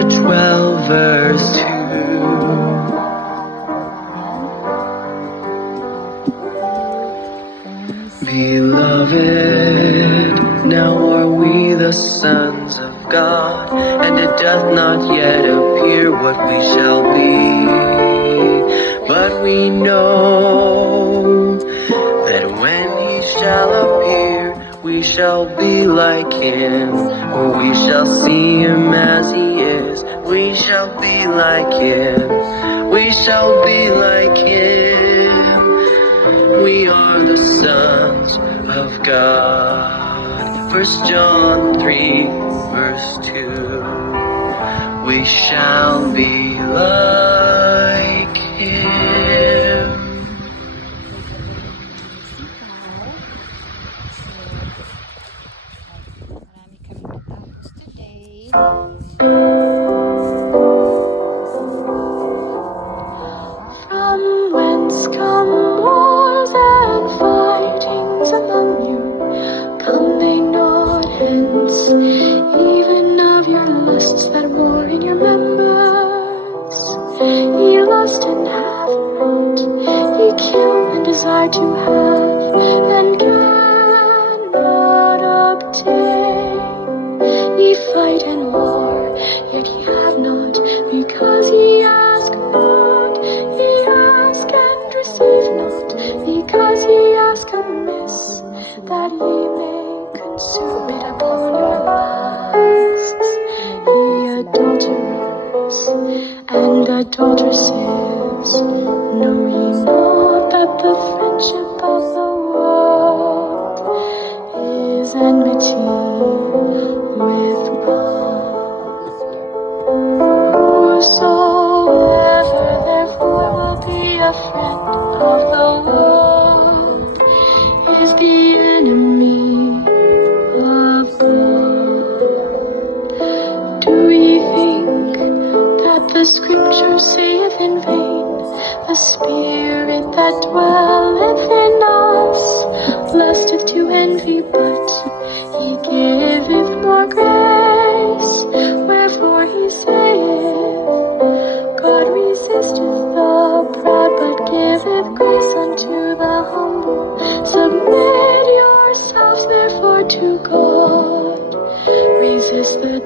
Isaiah 12 verse 2. Beloved, now are we the sons of God, and it doth not yet appear what we shall be. But we know that when he shall appear, we shall be like him, or we shall see him as he is. We shall be like him, we shall be like him. We are the sons of God. 1 John 3 verse 2. We shall be like him. Marami kami natapos today. From whence come wars and fightings among you? Come they not hence, even of your lusts that war in your members? Ye lust and have not, ye kill and desire to have, and cannot obtain. Ye fight and war, yet ye have not, because ye ask not. Ye ask and receive not, because ye ask amiss, that ye may consume it upon your lusts. Ye adulterers and adulteresses, know ye not that the friendship of the world is enmity with God? Whosoever therefore will be a friend of the world is the enemy of God. Do ye think that the scripture saith in vain, the spirit that dwelleth in us lusteth to envy, but he giveth more grace?